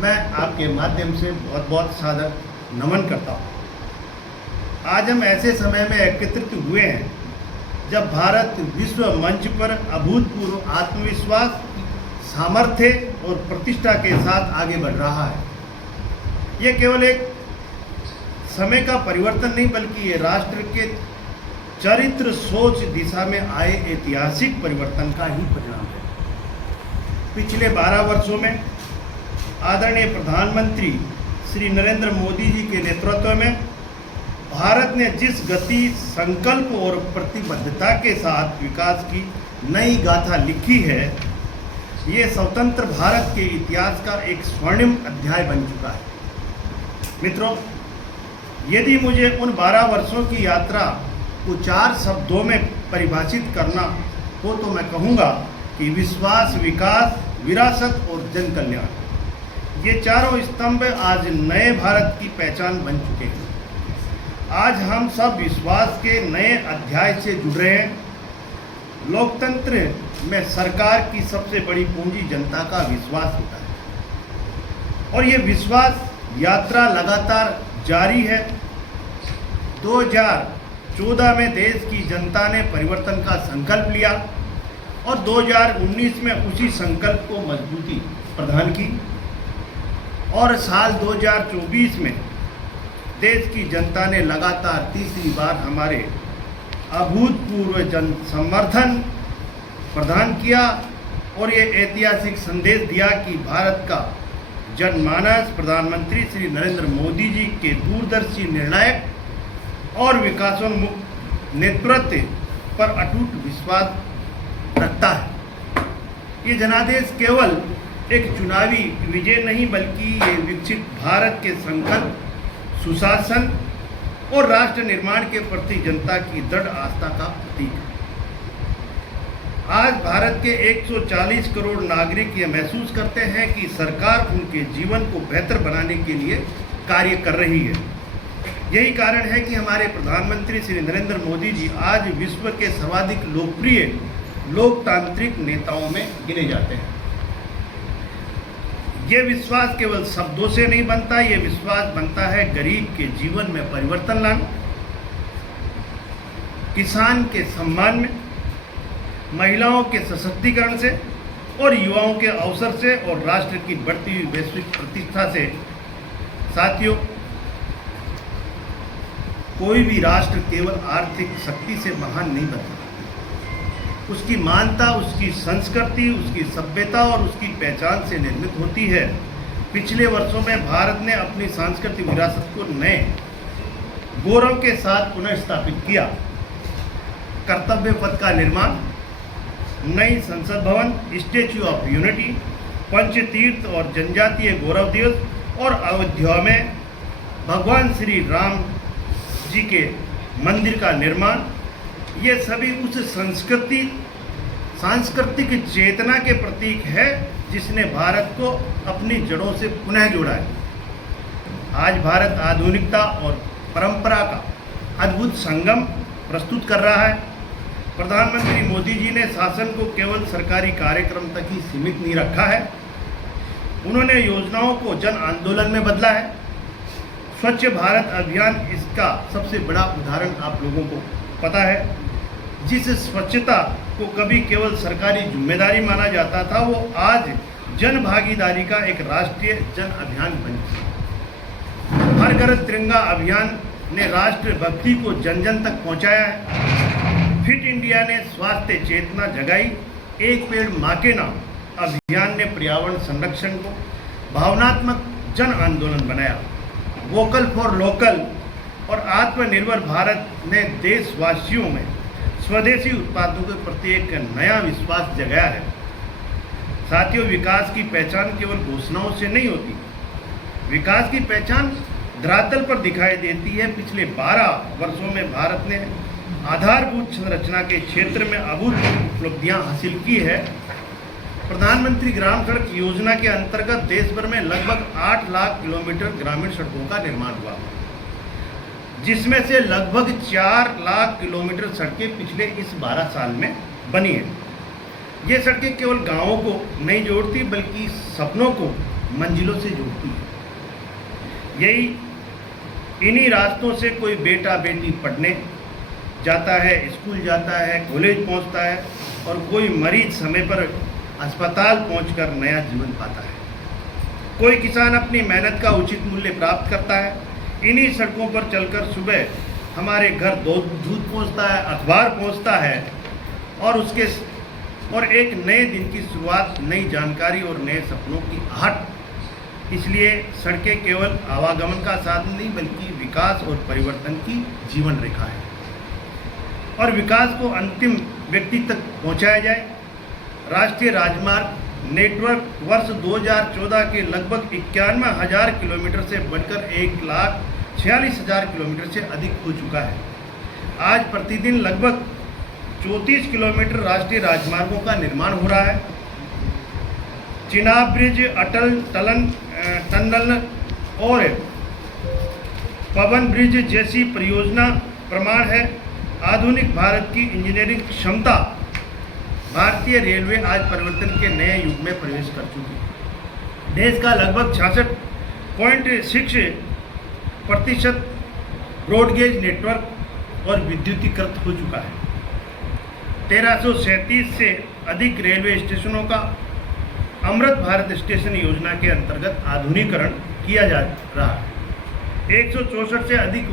मैं आपके माध्यम से बहुत बहुत सादर नमन करता हूँ। आज हम ऐसे समय में एकत्रित हुए हैं जब भारत विश्व मंच पर अभूतपूर्व आत्मविश्वास, सामर्थ्य और प्रतिष्ठा के साथ आगे बढ़ रहा है। ये केवल एक समय का परिवर्तन नहीं, बल्कि ये राष्ट्र के चरित्र सोच दिशा में आए ऐतिहासिक परिवर्तन का ही परिणाम है। पिछले 12 वर्षों में आदरणीय प्रधानमंत्री श्री नरेंद्र मोदी जी के नेतृत्व में भारत ने जिस गति, संकल्प और प्रतिबद्धता के साथ विकास की नई गाथा लिखी है, ये स्वतंत्र भारत के इतिहास का एक स्वर्णिम अध्याय बन चुका है। मित्रों, यदि मुझे उन 12 वर्षों की यात्रा को 4 शब्दों में परिभाषित करना हो तो मैं कहूँगा कि विश्वास, विकास, विरासत और जन कल्याण। ये चारों स्तंभ आज नए भारत की पहचान बन चुके हैं। आज हम सब विश्वास के नए अध्याय से जुड़ रहे हैं। लोकतंत्र में सरकार की सबसे बड़ी पूंजी जनता का विश्वास होता है और ये विश्वास यात्रा लगातार जारी है। 2014 में देश की जनता ने परिवर्तन का संकल्प लिया और 2019 में उसी संकल्प को मजबूती प्रदान की और साल 2024 में देश की जनता ने लगातार तीसरी बार हमारे अभूतपूर्व जन समर्थन प्रदान किया और ये ऐतिहासिक संदेश दिया कि भारत का जनमानस प्रधानमंत्री श्री नरेंद्र मोदी जी के दूरदर्शी, निर्णायक और विकासोन्मुख नेतृत्व पर अटूट विश्वास रखता है। ये जनादेश केवल एक चुनावी विजय नहीं, बल्कि ये विकसित भारत के संकल्प, सुशासन और राष्ट्र निर्माण के प्रति जनता की दृढ़ आस्था का प्रतीक है। आज भारत के 140 करोड़ नागरिक ये महसूस करते हैं कि सरकार उनके जीवन को बेहतर बनाने के लिए कार्य कर रही है। यही कारण है कि हमारे प्रधानमंत्री श्री नरेंद्र मोदी जी आज विश्व के सर्वाधिक लोकप्रिय लोकतांत्रिक नेताओं में गिने जाते हैं। ये विश्वास केवल शब्दों से नहीं बनता, ये विश्वास बनता है गरीब के जीवन में परिवर्तन लाने, किसान के सम्मान में, महिलाओं के सशक्तिकरण से और युवाओं के अवसर से और राष्ट्र की बढ़ती हुई वैश्विक प्रतिष्ठा से। साथियों, कोई भी राष्ट्र केवल आर्थिक शक्ति से महान नहीं बनता। उसकी मानता, उसकी संस्कृति, उसकी सभ्यता और उसकी पहचान से निर्मित होती है। पिछले वर्षों में भारत ने अपनी सांस्कृतिक विरासत को नए गौरव के साथ पुनः स्थापित किया। कर्तव्य पथ का निर्माण, नई संसद भवन, स्टैच्यू ऑफ यूनिटी, पंचतीर्थ और जनजातीय गौरव दिवस और अयोध्या में भगवान श्री राम जी के मंदिर का निर्माण, ये सभी उस सांस्कृतिक चेतना के प्रतीक है जिसने भारत को अपनी जड़ों से पुनः जोड़ा है। आज भारत आधुनिकता और परंपरा का अद्भुत संगम प्रस्तुत कर रहा है। प्रधानमंत्री मोदी जी ने शासन को केवल सरकारी कार्यक्रम तक ही सीमित नहीं रखा है। उन्होंने योजनाओं को जन आंदोलन में बदला है। स्वच्छ भारत अभियान इसका सबसे बड़ा उदाहरण आप लोगों को पता है। जिस स्वच्छता को कभी केवल सरकारी जिम्मेदारी माना जाता था, वो आज जन भागीदारी का एक राष्ट्रीय जन अभियान बन गया। हर घर तिरंगा अभियान ने राष्ट्र भक्ति को जन जन तक पहुंचाया है। फिट इंडिया ने स्वास्थ्य चेतना जगाई। एक पेड़ मां के नाम अभियान ने पर्यावरण संरक्षण को भावनात्मक जन आंदोलन बनाया। वोकल फॉर लोकल और आत्मनिर्भर भारत ने देशवासियों में स्वदेशी उत्पादों के प्रति एक नया विश्वास जगाया है। साथियों, विकास की पहचान केवल घोषणाओं से नहीं होती। विकास की पहचान धरातल पर दिखाई देती है। पिछले 12 वर्षों में भारत ने आधारभूत संरचना के क्षेत्र में अभूतपूर्व उपलब्धियां हासिल की है। प्रधानमंत्री ग्राम सड़क योजना के अंतर्गत देश भर में लगभग 8 लाख किलोमीटर ग्रामीण सड़कों का निर्माण हुआ, जिसमें से लगभग 4 लाख किलोमीटर सड़कें पिछले इस 12 साल में बनी हैं। ये सड़कें केवल गांवों को नहीं जोड़ती, बल्कि सपनों को मंजिलों से जोड़ती है। यही इन्हीं रास्तों से कोई बेटा बेटी पढ़ने जाता है, स्कूल जाता है, कॉलेज पहुंचता है और कोई मरीज समय पर अस्पताल पहुंचकर नया जीवन पाता है। कोई किसान अपनी मेहनत का उचित मूल्य प्राप्त करता है। इन्हीं सड़कों पर चलकर सुबह हमारे घर दूध पहुंचता है, अखबार पहुंचता है और एक नए दिन की शुरुआत, नई जानकारी और नए सपनों की आहट। इसलिए सड़कें केवल आवागमन का साधन नहीं बल्कि विकास और परिवर्तन की जीवन रेखा है। और विकास को अंतिम व्यक्ति तक पहुंचाया जाए। राष्ट्रीय राजमार्ग नेटवर्क वर्ष 2014 के लगभग 91,000 किलोमीटर से बढ़कर 1,46,000 किलोमीटर से अधिक हो चुका है। आज प्रतिदिन लगभग 34 किलोमीटर राष्ट्रीय राजमार्गों का निर्माण हो रहा है। चिनाब ब्रिज, अटल टनल और पवन ब्रिज जैसी परियोजना प्रमाण है। आधुनिक भारत की इंजीनियरिंग क्षमता। भारतीय रेलवे आज परिवर्तन के नए युग में प्रवेश कर चुकी है। देश का लगभग 66.6% ब्रॉडगेज नेटवर्क और विद्युतीकृत हो चुका है। 1337 से अधिक रेलवे स्टेशनों का अमृत भारत स्टेशन योजना के अंतर्गत आधुनिकीकरण किया जा रहा है। 164 से अधिक